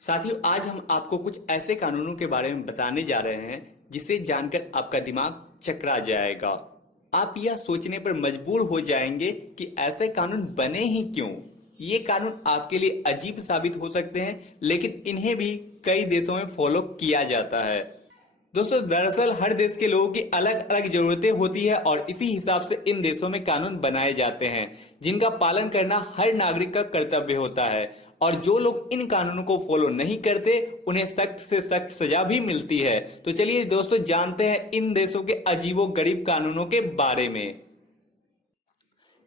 साथियों, आज हम आपको कुछ ऐसे कानूनों के बारे में बताने जा रहे हैं जिसे जानकर आपका दिमाग चकरा जाएगा। आप यह सोचने पर मजबूर हो जाएंगे कि ऐसे कानून बने ही क्यों। ये कानून आपके लिए अजीब साबित हो सकते हैं, लेकिन इन्हें भी कई देशों में फॉलो किया जाता है। दोस्तों, दरअसल हर देश के लोगों की अलग अलग जरूरतें होती है और इसी हिसाब से इन देशों में कानून बनाए जाते हैं जिनका पालन करना हर नागरिक का कर्तव्य होता है। और जो लोग इन कानूनों को फॉलो नहीं करते उन्हें सख्त से सख्त सजा भी मिलती है। तो चलिए दोस्तों, जानते हैं इन देशों के अजीबो गरीब कानूनों के बारे में।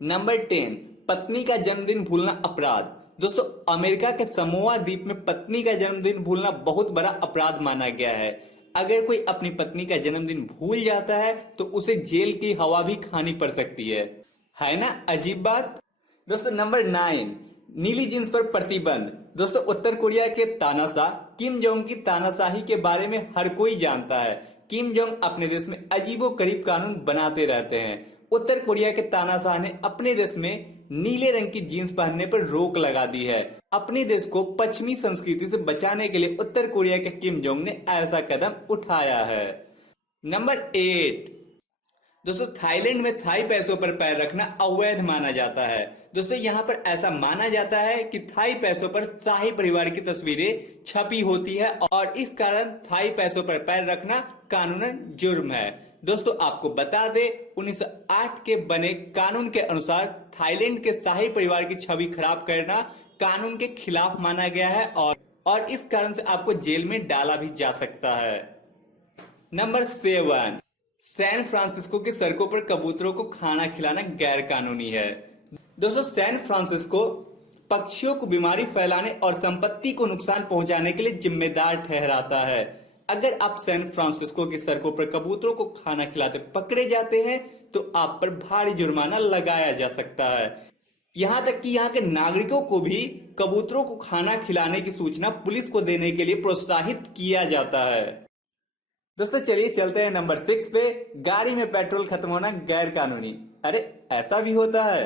नंबर 10, पत्नी का जन्मदिन भूलना अपराध। दोस्तों, अमेरिका के समोआ द्वीप में पत्नी का जन्मदिन भूलना बहुत बड़ा अपराध माना गया है। अगर कोई अपनी पत्नी का जन्मदिन भूल जाता है तो उसे जेल की हवा भी खानी पड़ सकती है ना अजीब बात। दोस्तों, नंबर 9, नीली जींस पर प्रतिबंध। दोस्तों, उत्तर कोरिया के तानाशाह किम जोंग की तानाशाही के बारे में हर कोई जानता है। किम जोंग अपने देश में अजीबो गरीब कानून बनाते रहते हैं। उत्तर कोरिया के तानाशाह ने अपने देश में नीले रंग की जीन्स पहनने पर रोक लगा दी है। अपने देश को पश्चिमी संस्कृति से बचाने के लिए उत्तर कोरिया के किम जोंग ने ऐसा कदम उठाया है। नंबर 8, दोस्तों, थाईलैंड में थाई पैसों पर पैर रखना अवैध माना जाता है। दोस्तों, यहाँ पर ऐसा माना जाता है कि थाई पैसों पर शाही परिवार की तस्वीरें छपी होती है और इस कारण थाई पैसों पर पैर रखना कानूनन जुर्म है। दोस्तों, आपको बता दें 1908 के बने कानून के अनुसार थाईलैंड के शाही परिवार की छवि खराब करना कानून के खिलाफ माना गया है और इस कारण से आपको जेल में डाला भी जा सकता है। नंबर 7, सैन फ्रांसिस्को की सड़कों पर कबूतरों को खाना खिलाना गैर कानूनी है। दोस्तों, सैन फ्रांसिस्को पक्षियों को बीमारी फैलाने और संपत्ति को नुकसान पहुंचाने के लिए जिम्मेदार ठहराता है। अगर आप सैन फ्रांसिस्को की सड़कों पर कबूतरों को खाना खिलाते पकड़े जाते हैं तो आप पर भारी जुर्माना लगाया जा सकता है। यहां तक कि यहां के नागरिकों को भी कबूतरों को खाना खिलाने की सूचना पुलिस को देने के लिए प्रोत्साहित किया जाता है। दोस्तों, चलिए चलते हैं नंबर 6 पे, गाड़ी में पेट्रोल खत्म होना गैर कानूनी। अरे, ऐसा भी होता है।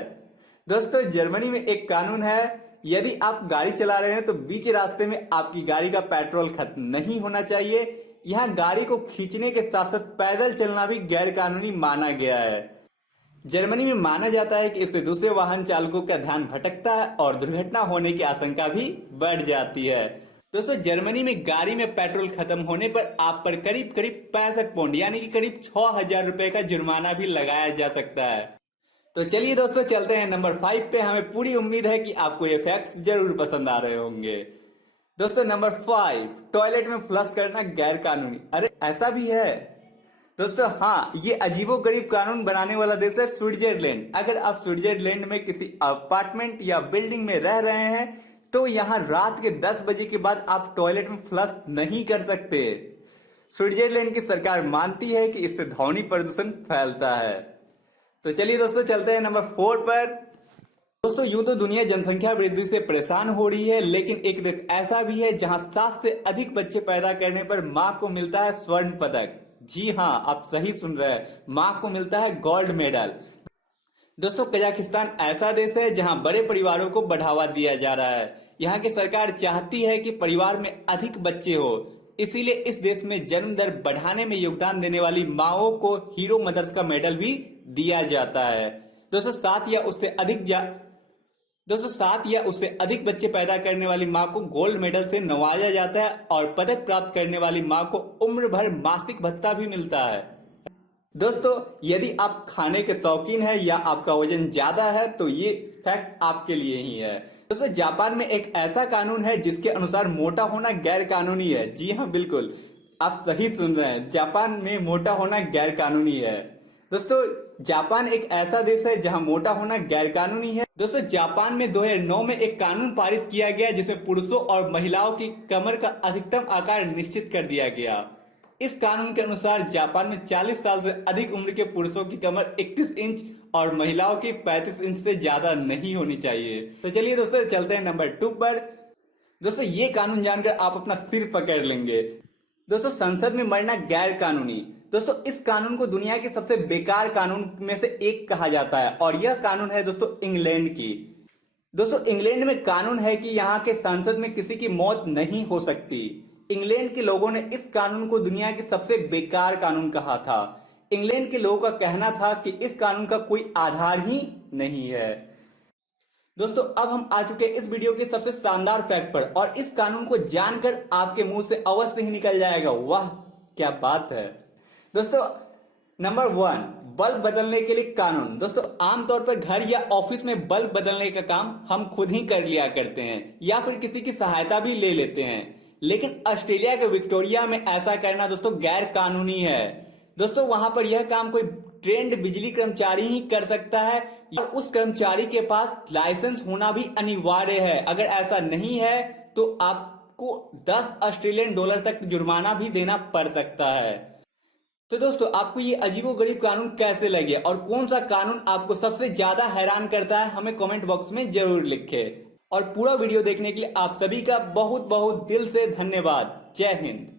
दोस्तों, जर्मनी में एक कानून है, यदि आप गाड़ी चला रहे हैं तो बीच रास्ते में आपकी गाड़ी का पेट्रोल खत्म नहीं होना चाहिए। यहाँ गाड़ी को खींचने के साथ साथ पैदल चलना भी गैर कानूनी माना गया है। जर्मनी में माना जाता है कि इससे दूसरे वाहन चालकों का ध्यान भटकता है और दुर्घटना होने की आशंका भी बढ़ जाती है। दोस्तों, जर्मनी में गाड़ी में पेट्रोल खत्म होने पर आप पर करीब करीब 65 पाउंड यानी कि करीब 6000 रुपए का जुर्माना भी लगाया जा सकता है। तो चलिए दोस्तों, चलते हैं नंबर 5 पे। हमें पूरी उम्मीद है कि आपको ये फैक्ट्स जरूर पसंद आ रहे होंगे। दोस्तों, नंबर 5, टॉयलेट में फ्लश करना गैर कानूनी। अरे, ऐसा भी है। दोस्तों, हाँ, ये अजीबो गरीब कानून बनाने वाला देश है स्विट्जरलैंड। अगर आप स्विट्जरलैंड में किसी अपार्टमेंट या बिल्डिंग में रह रहे हैं तो यहाँ रात के 10 बजे के बाद आप टॉयलेट में फ्लश नहीं कर सकते। स्विट्जरलैंड की सरकार मानती है कि इससे ध्वनि प्रदूषण फैलता है। तो चलिए दोस्तों, चलते हैं नंबर 4 पर। दोस्तों, यूं तो दुनिया जनसंख्या वृद्धि से परेशान हो रही है, लेकिन एक देश ऐसा भी है जहां 7 से अधिक बच्चे पैदा करने पर मां को मिलता है स्वर्ण पदक। जी हाँ, आप सही सुन रहे हैं, मां को मिलता है गोल्ड मेडल। दोस्तों, कजाकिस्तान ऐसा देश है जहां बड़े परिवारों को बढ़ावा दिया जा रहा है। यहाँ की सरकार चाहती है कि परिवार में अधिक बच्चे हो, इसीलिए इस देश में जन्म दर बढ़ाने में योगदान देने वाली माओ को हीरो मदर्स का मेडल भी दिया जाता है। दोस्तों, 7 या उससे अधिक बच्चे पैदा करने वाली मां को गोल्ड मेडल से नवाजा जाता है और पदक प्राप्त करने वाली मां को उम्र भर मासिक भत्ता भी मिलता है। दोस्तों, यदि आप खाने के शौकीन हैं या आपका वजन ज्यादा है तो ये फैक्ट आपके लिए ही है। दोस्तों, जापान में एक ऐसा कानून है जिसके अनुसार मोटा होना गैर कानूनी है। जी हाँ, बिल्कुल, आप सही सुन रहे हैं, जापान में मोटा होना गैर कानूनी है। दोस्तों, जापान एक ऐसा देश है जहां मोटा होना गैर कानूनी है। दोस्तों, जापान में 2009 में एक कानून पारित किया गया जिसमें पुरुषों और महिलाओं की कमर का अधिकतम आकार निश्चित कर दिया गया। इस कानून के अनुसार जापान में 40 साल से अधिक उम्र के पुरुषों की कमर 31 इंच और महिलाओं की 35 इंच से ज्यादा नहीं होनी चाहिए। तो चलिए दोस्तों, चलते हैं नंबर 2 पर। दोस्तों, ये कानून जानकर आप अपना सिर पकड़ लेंगे। दोस्तों, संसद में मरना गैर कानूनी। दोस्तों, इस कानून को दुनिया के सबसे बेकार कानून में से एक कहा जाता है और यह कानून है दोस्तों इंग्लैंड की। दोस्तों, इंग्लैंड में कानून है कि यहाँ के संसद में किसी की मौत नहीं हो सकती। इंग्लैंड के लोगों ने इस कानून को दुनिया के सबसे बेकार कानून कहा था। इंग्लैंड के लोगों का कहना था कि इस कानून का कोई आधार ही नहीं है। दोस्तों, अब हम आ चुके हैं इस वीडियो के सबसे शानदार फैक्ट पर, और इस कानून को जानकर आपके मुंह से अवश्य ही निकल जाएगा, वाह क्या बात है। दोस्तों, नंबर 1, बल्ब बदलने के लिए कानून। दोस्तों, आमतौर पर घर या ऑफिस में बल्ब बदलने का काम हम खुद ही कर लिया करते हैं या फिर किसी की सहायता भी ले लेते हैं, लेकिन ऑस्ट्रेलिया के विक्टोरिया में ऐसा करना दोस्तों गैर कानूनी है। दोस्तों, वहां पर यह काम कोई ट्रेंड बिजली कर्मचारी ही कर सकता है, और उस कर्मचारी के पास लाइसेंस होना भी अनिवार्य है। अगर ऐसा नहीं है तो आपको 10 ऑस्ट्रेलियन डॉलर तक जुर्माना भी देना पड़ सकता है। तो दोस्तों, आपको ये अजीबोगरीब कानून कैसे लगे और कौन सा कानून आपको सबसे ज्यादा हैरान करता है, हमें कमेंट बॉक्स में जरूर लिखें। और पूरा वीडियो देखने के लिए आप सभी का बहुत बहुत दिल से धन्यवाद। जय हिंद।